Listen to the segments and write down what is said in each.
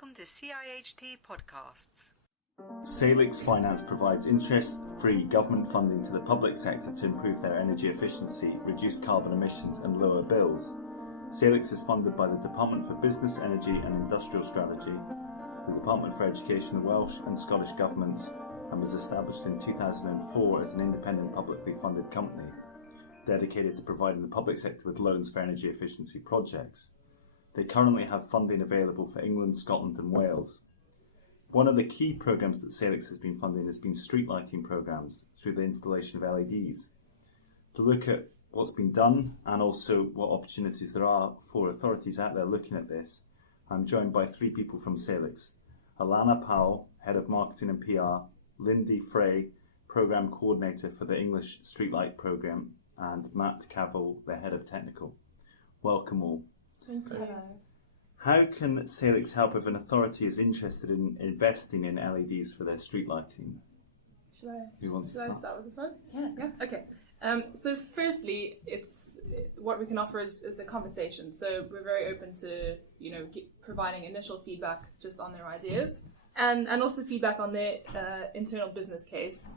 Welcome to CIHT Podcasts. Salix Finance provides interest-free government funding to the public sector to improve their energy efficiency, reduce carbon emissions and lower bills. Salix is funded by the Department for Business, Energy and Industrial Strategy, the Department for Education, the Welsh and Scottish governments, and was established in 2004 as an independent publicly funded company dedicated to providing the public sector with loans for energy efficiency projects. They currently have funding available for England, Scotland and Wales. One of the key programmes that Salix has been funding has been street lighting programmes through the installation of LEDs. To look at what's been done and also what opportunities there are for authorities out there looking at this, I'm joined by three people from Salix. Alannah Powell, Head of Marketing and PR, Lindy Frey, Programme Coordinator for the English Streetlight Programme, and Matt Caville, the Head of Technical. Welcome all. Thank you. How can Salix help if an authority is interested in investing in LEDs for their street lighting? Should I start with this one? Yeah. Okay. So firstly, it's what we can offer is a conversation. So we're very open to providing initial feedback just on their ideas and also feedback on their internal business case.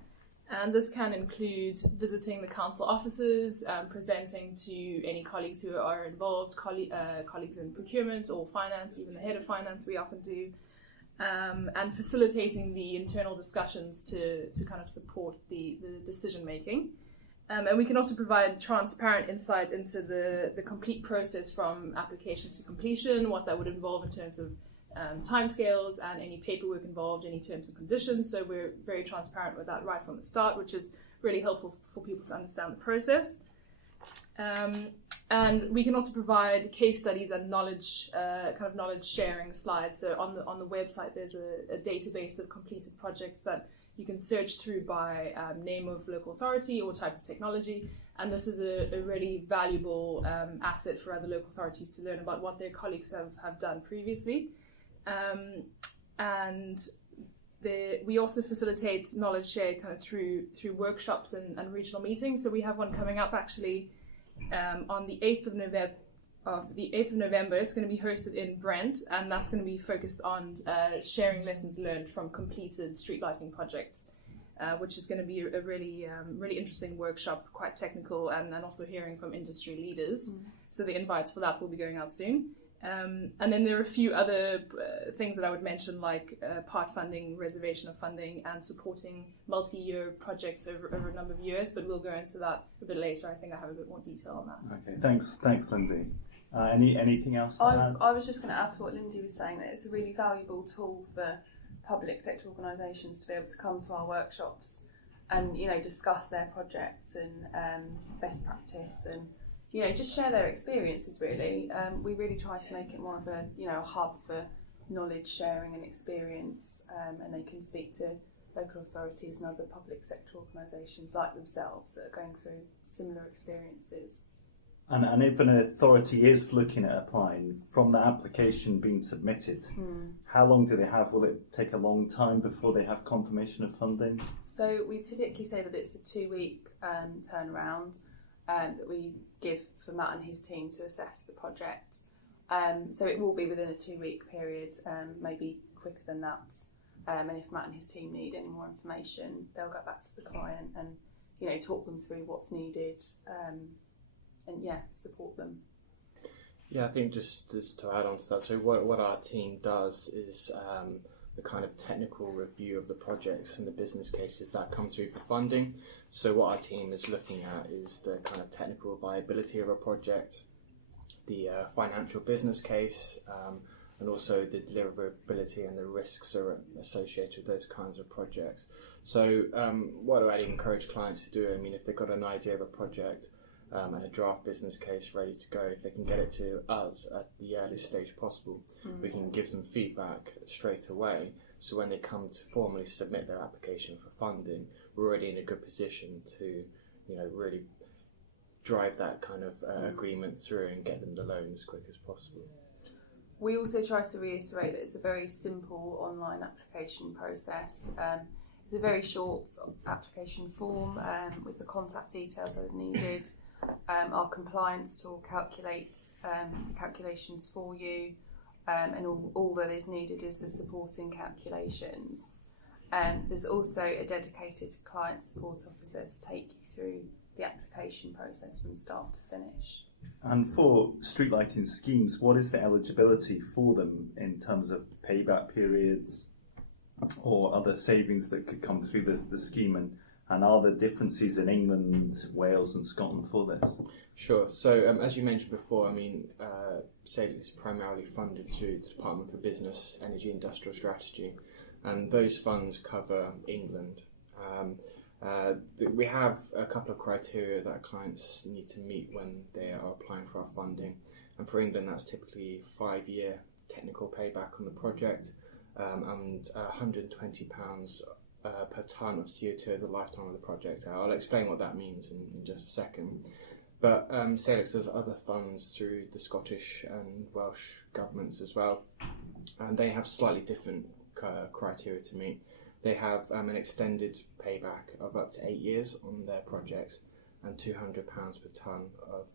And this can include visiting the council offices, presenting to any colleagues who are involved, colleagues in procurement or finance, even the head of finance we often do, and facilitating the internal discussions to kind of support the decision making. And we can also provide transparent insight into the complete process from application to completion, what that would involve in terms of timescales and any paperwork involved, any terms and conditions. So we're very transparent with that right from the start, which is really helpful for people to understand the process. And we can also provide case studies and knowledge sharing slides. So on the website, there's a database of completed projects that you can search through by name of local authority or type of technology. And this is a really valuable asset for other local authorities to learn about what their colleagues have done previously. We also facilitate knowledge share kind of through workshops and regional meetings. So we have one coming up actually on the 8th of November. It's going to be hosted in Brent, and that's going to be focused on sharing lessons learned from completed street lighting projects, which is going to be a really interesting workshop, quite technical, and also hearing from industry leaders. So the invites for that will be going out soon. And then there are a few other things that I would mention, like part funding, reservation of funding, and supporting multi-year projects over a number of years, but we'll go into that a bit later. I think I have a bit more detail on that. Okay, thanks Lindy. Anything else to add? I was just going to add to what Lindy was saying, that it's a really valuable tool for public sector organisations to be able to come to our workshops and discuss their projects and best practice and just share their experiences really. We really try to make it more of a hub for knowledge sharing and experience, and they can speak to local authorities and other public sector organisations like themselves that are going through similar experiences. And if an authority is looking at applying, from the application being submitted, how long do they have? Will it take a long time before they have confirmation of funding? So we typically say that it's a 2-week turnaround that we give for Matt and his team to assess the project. So it will be within a 2-week period, maybe quicker than that. And if Matt and his team need any more information, they'll go back to the client and talk them through what's needed and support them. Yeah, I think just to add on to that, so what our team does is the kind of technical review of the projects and the business cases that come through for funding. So what our team is looking at is the kind of technical viability of a project, the financial business case, and also the deliverability and the risks are associated with those kinds of projects. So what do I encourage clients to do? I mean, if they've got an idea of a project and a draft business case ready to go, if they can get it to us at the earliest stage possible, we can give them feedback straight away. So when they come to formally submit their application for funding, we're already in a good position to, really drive that kind of agreement through and get them the loan as quick as possible. We also try to reiterate that it's a very simple online application process. It's a very short application form with the contact details that are needed. Our compliance tool calculates the calculations for you. and all that is needed is the supporting calculations. There's also a dedicated client support officer to take you through the application process from start to finish. And for street lighting schemes, what is the eligibility for them in terms of payback periods or other savings that could come through the scheme? And are there differences in England, Wales and Scotland for this? Sure. So as you mentioned before, I mean, Salix is primarily funded through the Department for Business, Energy, Industrial Strategy, and those funds cover England. We have a couple of criteria that clients need to meet when they are applying for our funding, and for England that's typically 5-year technical payback on the project, and £120 per tonne of CO2 over the lifetime of the project. I'll explain what that means in just a second. But Salix has other funds through the Scottish and Welsh governments as well, and they have slightly different criteria to meet. They have an extended payback of up to 8 years on their projects and £200 per tonne of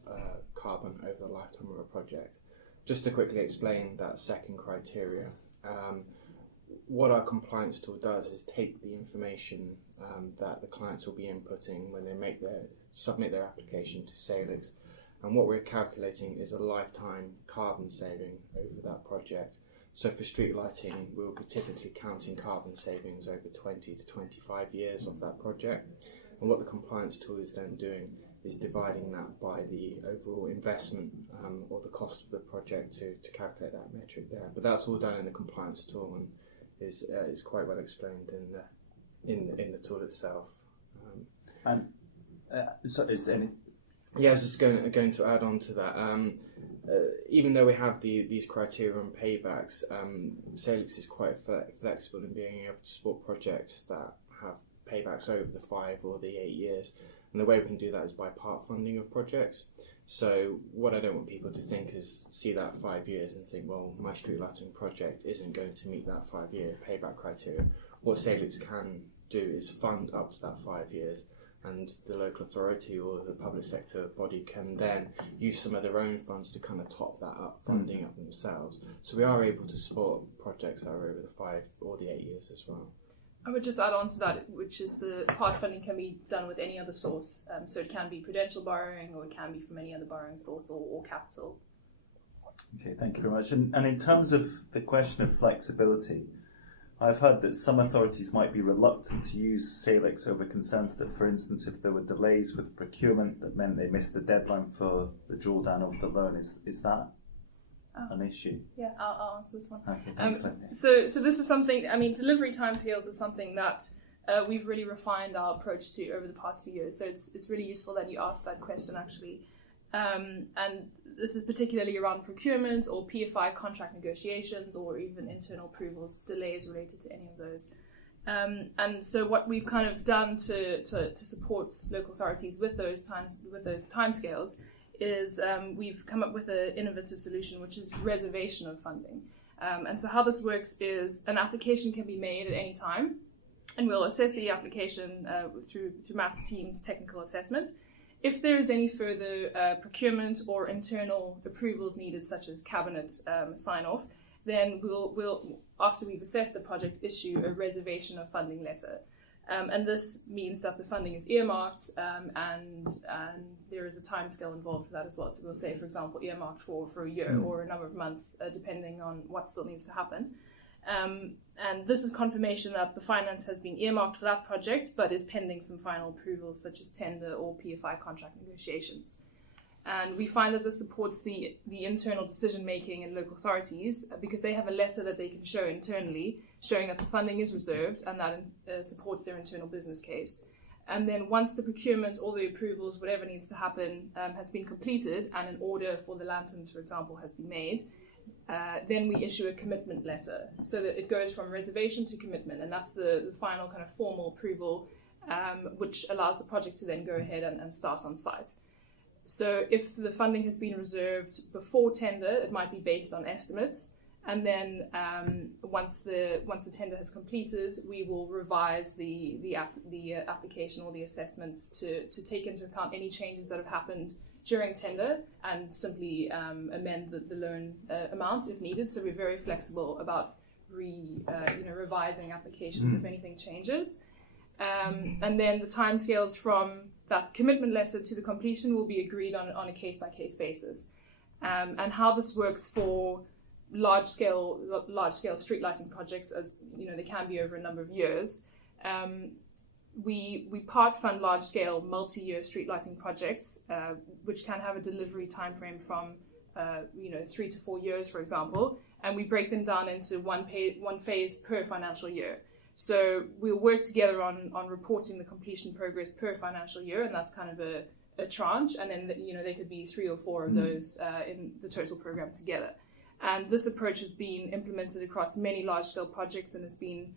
carbon over the lifetime of a project. Just to quickly explain that second criteria, what our compliance tool does is take the information that the clients will be inputting when they submit their application to Salix, and what we're calculating is a lifetime carbon saving over that project. So for street lighting, we'll be typically counting carbon savings over 20 to 25 years of that project. And what the compliance tool is then doing is dividing that by the overall investment or the cost of the project to calculate that metric there. But that's all done in the compliance tool and is quite well explained in the tool itself. So is there any? Yeah, I was just going to add on to that. Even though we have these criteria and paybacks, Salix is quite flexible in being able to support projects that have paybacks over the 5 or the 8 years. And the way we can do that is by part funding of projects. So what I don't want people to think is see that 5 years and think, well, my street lighting project isn't going to meet that 5-year payback criteria. What Salix can do is fund up to that 5 years, and the local authority or the public sector body can then use some of their own funds to kind of top that up, funding up themselves. So we are able to support projects that are over the 5 or the 8 years as well. I would just add on to that, which is the part funding can be done with any other source. So it can be prudential borrowing, or it can be from any other borrowing source or capital. Okay, thank you very much. And in terms of the question of flexibility, I've heard that some authorities might be reluctant to use Salix over concerns that, for instance, if there were delays with procurement that meant they missed the deadline for the drawdown of the loan. Is that an issue? Yeah, I'll answer this one. Okay, thanks, so this is something, I mean, delivery timescales is something that we've really refined our approach to over the past few years. So it's really useful that you asked that question, actually. And this is particularly around procurement or PFI contract negotiations or even internal approvals, delays related to any of those. And so what we've kind of done to support local authorities with those timescales is we've come up with an innovative solution, which is reservation of funding. And so how this works is an application can be made at any time, and we'll assess the application through Matt's team's technical assessment. If there is any further procurement or internal approvals needed, such as cabinet sign-off, then we'll, after we've assessed the project, issue a reservation of funding letter. And this means that the funding is earmarked and there is a timescale involved with that as well. So we'll say, for example, earmarked for a year or a number of months, depending on what still needs to happen. And this is confirmation that the finance has been earmarked for that project, but is pending some final approvals such as tender or PFI contract negotiations. And we find that this supports the internal decision-making in local authorities because they have a letter that they can show internally showing that the funding is reserved and that supports their internal business case. And then once the procurement, all the approvals, whatever needs to happen has been completed and an order for the lanterns, for example, has been made, then we issue a commitment letter so that it goes from reservation to commitment, and that's the final kind of formal approval which allows the project to then go ahead and start on site. So if the funding has been reserved before tender, it might be based on estimates, and then once the tender has completed, we will revise the application or the assessment to take into account any changes that have happened during tender and simply amend the loan amount if needed. So we're very flexible about revising applications if anything changes. And then the timescales from that commitment letter to the completion will be agreed on a case-by-case basis. And how this works for large-scale street lighting projects, as you know, they can be over a number of years. We part fund large-scale multi-year street lighting projects, which can have a delivery timeframe from 3 to 4 years, for example, and we break them down into one phase per financial year. So we'll work together on reporting the completion progress per financial year, and that's kind of a tranche, and then there could be 3 or 4 of those in the total program together. And this approach has been implemented across many large-scale projects and has been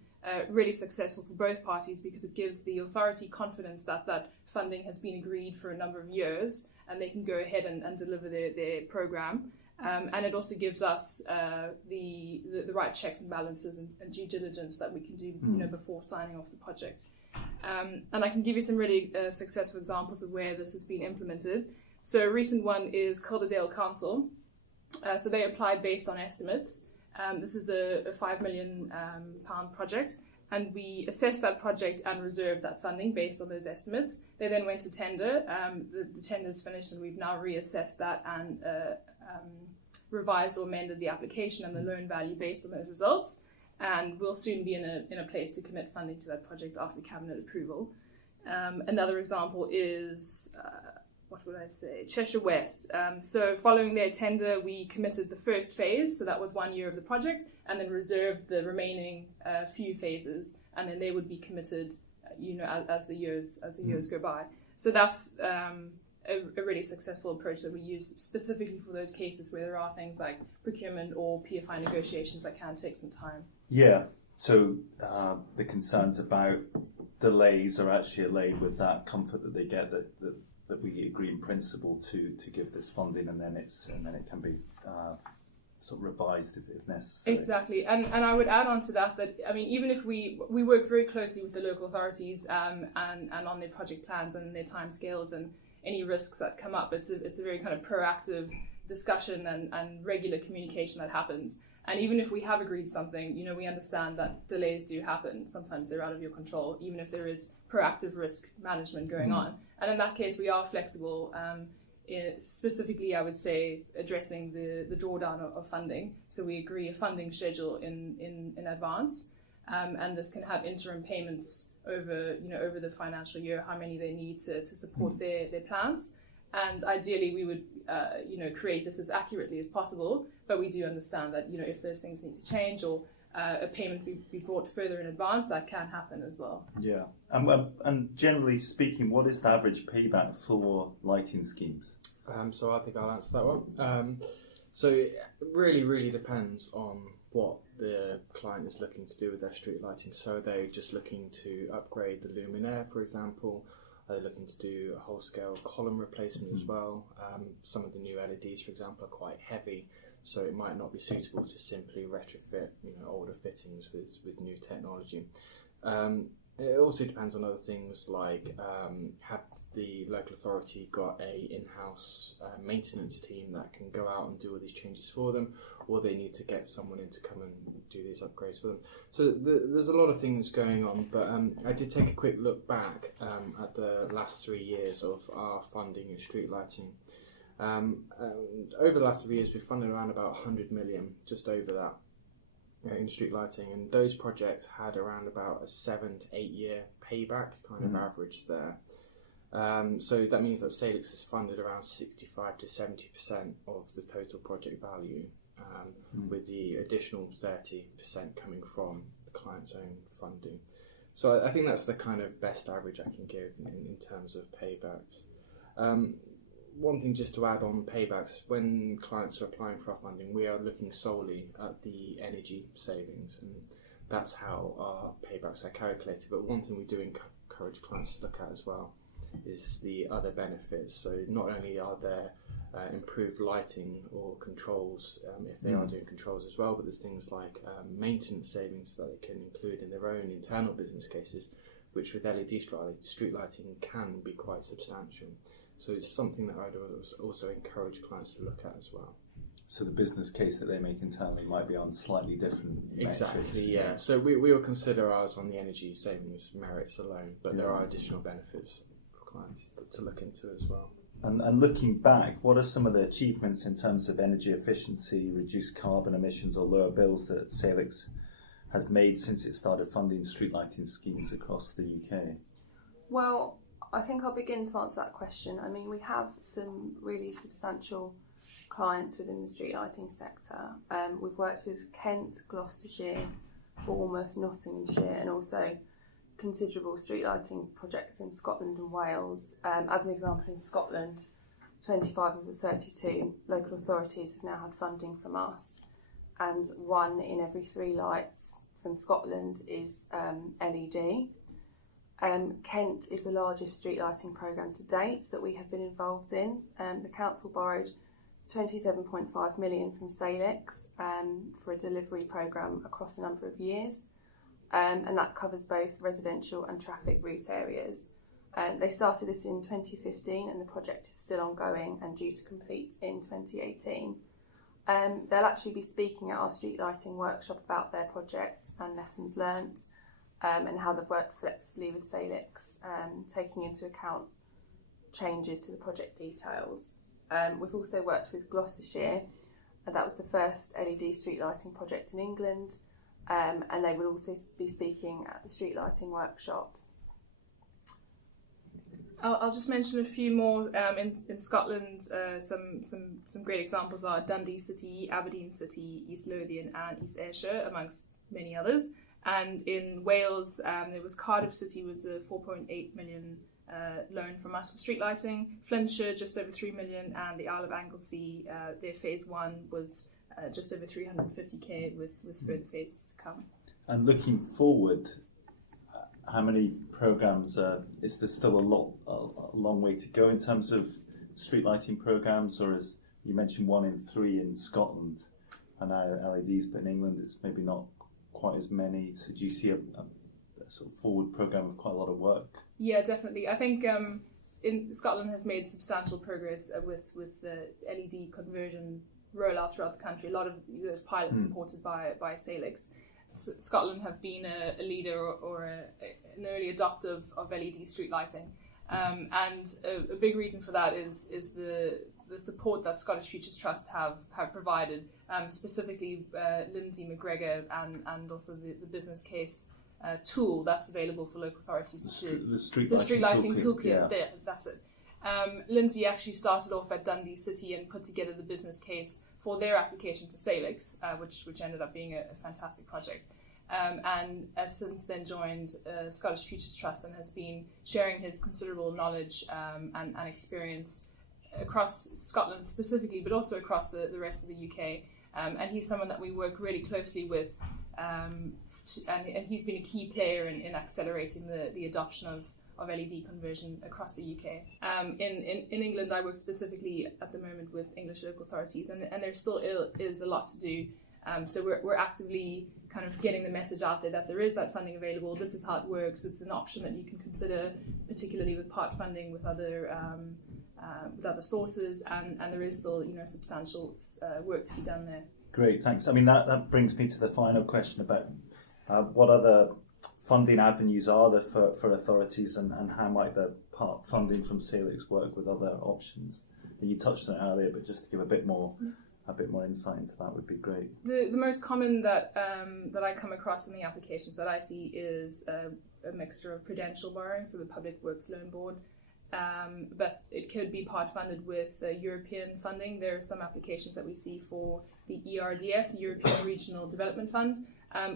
really successful for both parties because it gives the authority confidence that funding has been agreed for a number of years and they can go ahead and deliver their program. And it also gives us the right checks and balances and due diligence that we can do before signing off the project. And I can give you some really successful examples of where this has been implemented. So a recent one is Calderdale Council. So they applied based on estimates. This is a £5 million project, and we assessed that project and reserved that funding based on those estimates. They then went to tender. The tender's finished, and we've now reassessed that and revised or amended the application and the loan value based on those results. And we'll soon be in a place to commit funding to that project after cabinet approval. Another example is Cheshire West. So following their tender, we committed the first phase, so that was 1 year of the project, and then reserved the remaining few phases, and then they would be committed, as the years go by. So that's a really successful approach that we use specifically for those cases where there are things like procurement or PFI negotiations that can take some time. Yeah. So the concerns about delays are actually allayed with that comfort that they get that we agree in principle to give this funding, and then it can be sort of revised if necessary. Exactly, and I would add on to that I mean, even if we work very closely with the local authorities and on their project plans and their timescales and any risks that come up, it's a very kind of proactive discussion and regular communication that happens. And even if we have agreed something, we understand that delays do happen. Sometimes they're out of your control, even if there is proactive risk management going on. And in that case, we are flexible, specifically, I would say, addressing the drawdown of funding. So we agree a funding schedule in advance, and this can have interim payments over the financial year, how many they need to support their plans. And ideally, we would create this as accurately as possible, but we do understand that if those things need to change or a payment be brought further in advance, that can happen as well. Yeah, and generally speaking, what is the average payback for lighting schemes? So I think I'll answer that one. So it really depends on what the client is looking to do with their street lighting. So are they just looking to upgrade the luminaire, for example? Are they looking to do a whole-scale column replacement as well? Some of the new LEDs, for example, are quite heavy, so it might not be suitable to simply retrofit older fittings with new technology. It also depends on other things like have the local authority got a in-house maintenance team that can go out and do all these changes for them, or they need to get someone in to come and do these upgrades for them. So there's a lot of things going on, but I did take a quick look back at the last 3 years of our funding in street lighting. Over the last 3 years, we've funded around about 100 million, just over that, in street lighting, and those projects had around about a 7 to 8 year payback kind of average there. So that means that Salix has funded around 65 to 70% of the total project value, with the additional 30% coming from the client's own funding. So I think that's the kind of best average I can give in terms of paybacks. One thing just to add on paybacks, when clients are applying for our funding, we are looking solely at the energy savings, and that's how our paybacks are calculated. But one thing we do encourage clients to look at as well is the other benefits. So not only are there improved lighting or controls, if they are doing controls as well, but there's things like maintenance savings that they can include in their own internal business cases, which with LED street lighting can be quite substantial. So it's something that I'd also encourage clients to look at as well. So the business case that they make internally might be on slightly different Exactly, metrics. yeah. So we will consider ours on the energy savings merits alone, but there are additional benefits for clients to look into as well. And looking back, what are some of the achievements in terms of energy efficiency, reduced carbon emissions or lower bills that Salix has made since it started funding street lighting schemes across the UK? Well, I think I'll begin to answer that question. I mean, we have some really substantial clients within the street lighting sector. We've worked with Kent, Gloucestershire, Bournemouth, Nottinghamshire, and also considerable street lighting projects in Scotland and Wales. As an example, in Scotland, 25 of the 32 local authorities have now had funding from us, and 1 in every 3 lights from Scotland is LED. Kent is the largest street lighting programme to date that we have been involved in. The council borrowed 27.5 million from Salix for a delivery programme across a number of years, and that covers both residential and traffic route areas. They started this in 2015 and the project is still ongoing and due to complete in 2018. They'll actually be speaking at our street lighting workshop about their project and lessons learnt, and how they've worked flexibly with Salix, taking into account changes to the project details. We've also worked with Gloucestershire, and that was the first LED street lighting project in England, and they will also be speaking at the street lighting workshop. I'll just mention a few more. In Scotland, some great examples are Dundee City, Aberdeen City, East Lothian and East Ayrshire, amongst many others. And in Wales, there was Cardiff City was a 4.8 million loan from us for street lighting, Flintshire just over 3 million, and the Isle of Anglesey, their phase 1 was just over 350k with further phases to come. And looking forward, how many programmes, is there still a long way to go in terms of street lighting programmes, or as you mentioned 1 in 3 in Scotland and now LEDs, but in England it's maybe not quite as many, so do you see a sort of forward programme of quite a lot of work? Yeah, definitely. I think in Scotland has made substantial progress with the LED conversion rollout throughout the country. A lot of those pilots supported by Salix. Scotland have been a leader or an early adopter of LED street lighting, and a big reason for that is the support that Scottish Futures Trust have provided, specifically Lindsay McGregor and also the business case tool that's available for local authorities The street lighting toolkit. Yeah. There, that's it. Lindsay actually started off at Dundee City and put together the business case for their application to Salix, which ended up being a fantastic project. And has since then joined Scottish Futures Trust and has been sharing his considerable knowledge and experience across Scotland specifically, but also across the rest of the UK. And he's someone that we work really closely with, and he's been a key player in accelerating the adoption of LED conversion across the UK. In England, I work specifically at the moment with English local authorities, and there still is a lot to do. So we're actively kind of getting the message out there that there is that funding available. This is how it works. It's an option that you can consider, particularly with part funding with other sources, and there is still substantial work to be done there. Great, thanks. I mean that brings me to the final question about what other funding avenues are there for authorities, and how might the part funding from Salix work with other options? You touched on it earlier, but just to give a bit more insight into that would be great. The most common that I come across in the applications that I see is a mixture of prudential borrowing, so the Public Works Loan Board, but it could be part funded with European funding. There are some applications that we see for the ERDF, the European Regional Development Fund.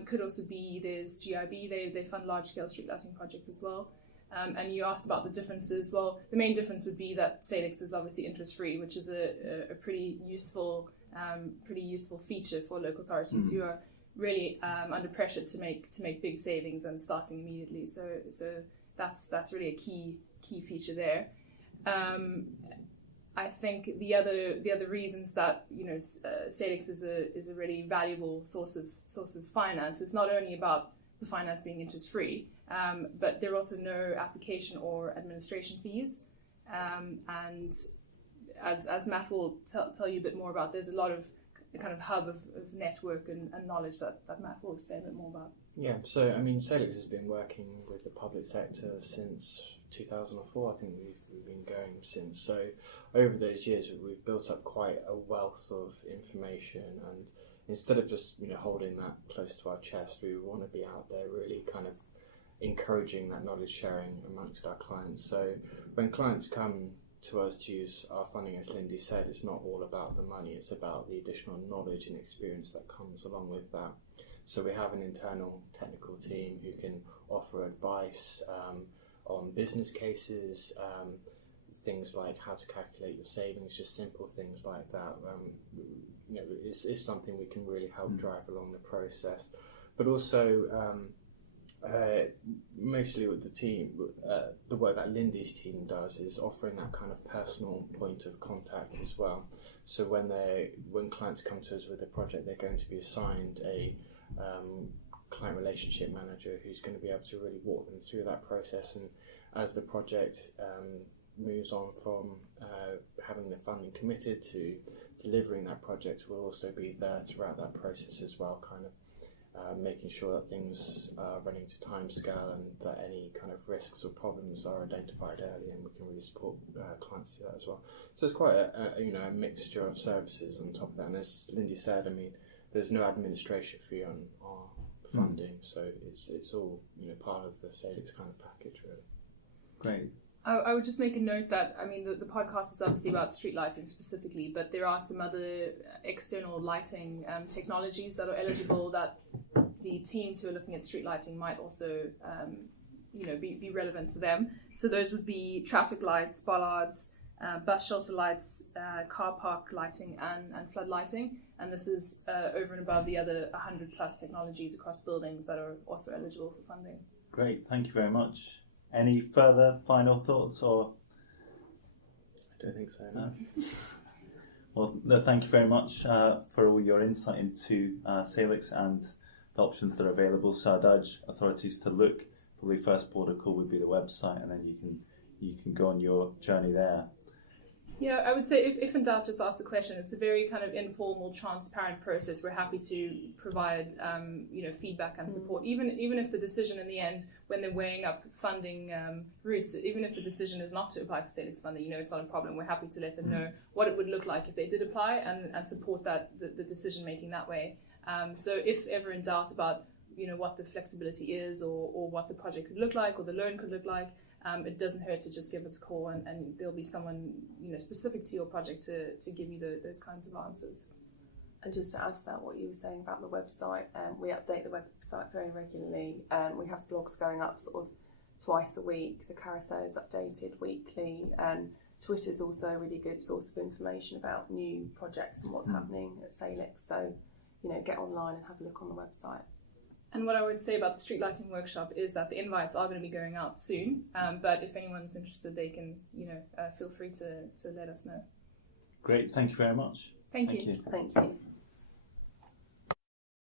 Could also be there's GIB, they fund large scale street lighting projects as well. And you asked about the differences. Well, the main difference would be that Salix is obviously interest free, which is a pretty useful feature for local authorities who are really under pressure to make big savings and starting immediately. So that's really a key feature there. I think the other reasons that Salix is a really valuable source of finance is not only about the finance being interest free, but there are also no application or administration fees. and as Matt will tell you a bit more about, there's a lot of kind of hub of network and knowledge that Matt will explain a bit more about. Yeah, so I mean, Salix has been working with the public sector since 2004. I think we've been going since. So over those years, we've built up quite a wealth of information, and instead of just holding that close to our chest, we want to be out there really kind of encouraging that knowledge sharing amongst our clients. So when clients come to us to use our funding, as Lindy said, it's not all about the money, it's about the additional knowledge and experience that comes along with that. So we have an internal technical team who can offer advice on business cases, things like how to calculate your savings, just simple things like that. It's something we can really help drive along the process. But also, mostly with the team, the work that Lindy's team does is offering that kind of personal point of contact as well. So when clients come to us with a project, they're going to be assigned a client relationship manager who's going to be able to really walk them through that process. And as the project moves on from having the funding committed to delivering that project, we'll also be there throughout that process as well, kind of making sure that things are running to timescale and that any kind of risks or problems are identified early, and we can really support clients through that as well. So it's quite a mixture of services on top of that. And as Lindy said, I mean, there's no administration fee on our funding, so it's all part of the Salix kind of package, really. Great. I would just make a note that, I mean, the podcast is obviously about street lighting specifically, but there are some other external lighting technologies that are eligible that the teams who are looking at street lighting might also, be relevant to them. So those would be traffic lights, bollards, bus shelter lights, car park lighting, and flood lighting. And this is over and above the other 100 plus technologies across buildings that are also eligible for funding. Great, thank you very much. Any further final thoughts, or? I don't think so, no. Well, no, thank you very much for all your insight into Salix and the options that are available. So I'd urge authorities to look. Probably first port of call would be the website, and then you can go on your journey there. Yeah, I would say if in doubt, just ask the question. It's a very kind of informal, transparent process. We're happy to provide, feedback and support. Even if the decision in the end, when they're weighing up funding routes, even if the decision is not to apply for Salix funding, it's not a problem. We're happy to let them know what it would look like if they did apply, and support the decision making that way. So if ever in doubt about what the flexibility is, or what the project could look like, or the loan could look like, it doesn't hurt to just give us a call, and there'll be someone specific to your project to give you those kinds of answers. And just to add to that, what you were saying about the website, we update the website very regularly. We have blogs going up sort of twice a week. The carousel is updated weekly. Twitter's also a really good source of information about new projects and what's happening at Salix. So, get online and have a look on the website. And what I would say about the street lighting workshop is that the invites are going to be going out soon. But if anyone's interested, they can, feel free to let us know. Great. Thank you very much. Thank you. Thank you.